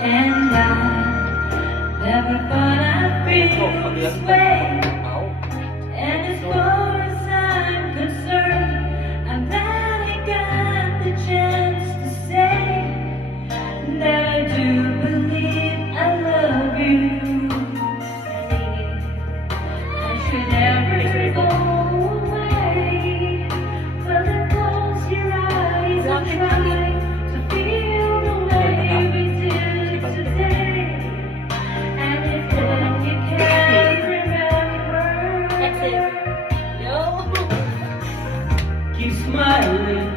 And I never thought I'd feel this way. And as far as I'm concerned, I'm glad I got the chance to say that I do believe I love you. I should never go away, but I close your eyes and try to feel the way we did today. And if then you can't remember, keep smiling,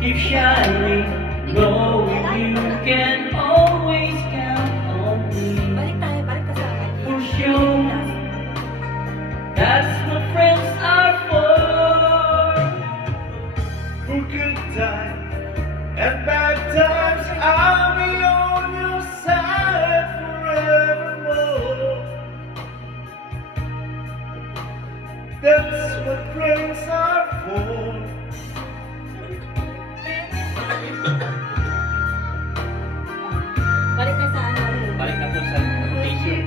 keep shining, knowing you can always count on me. For sure, that's what friends are for. For good times and bad times, I'll be on your side forevermore. That's what friends are for. Balik na sa ano. Balik na po sa location.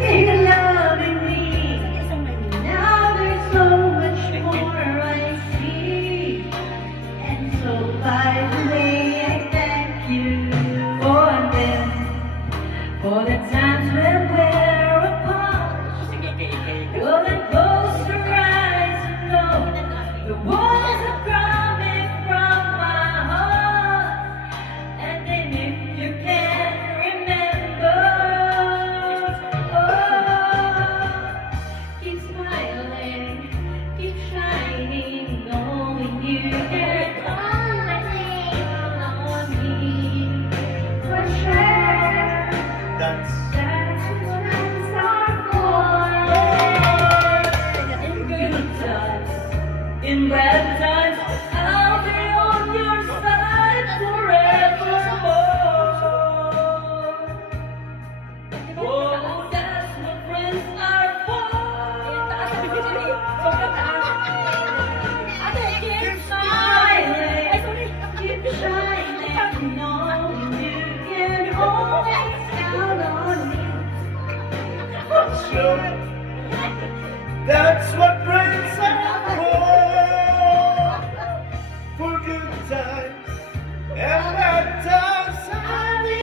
You're loving me. Now there's so much more I see. And so by the way, I thank you for them. For the times when we're apart. Sige, kay Well, then close your eyes and know the words are coming from my heart. And then if you can't remember, keep smiling, keep shining, knowing you can always count on me. For sure, That's that's what friends are for. In good times, in bad times, I'll be on your side forevermore. Oh, that's what friends are for. Keep smiling, keep shining, knowing you can always count on me. sure. That's what friends are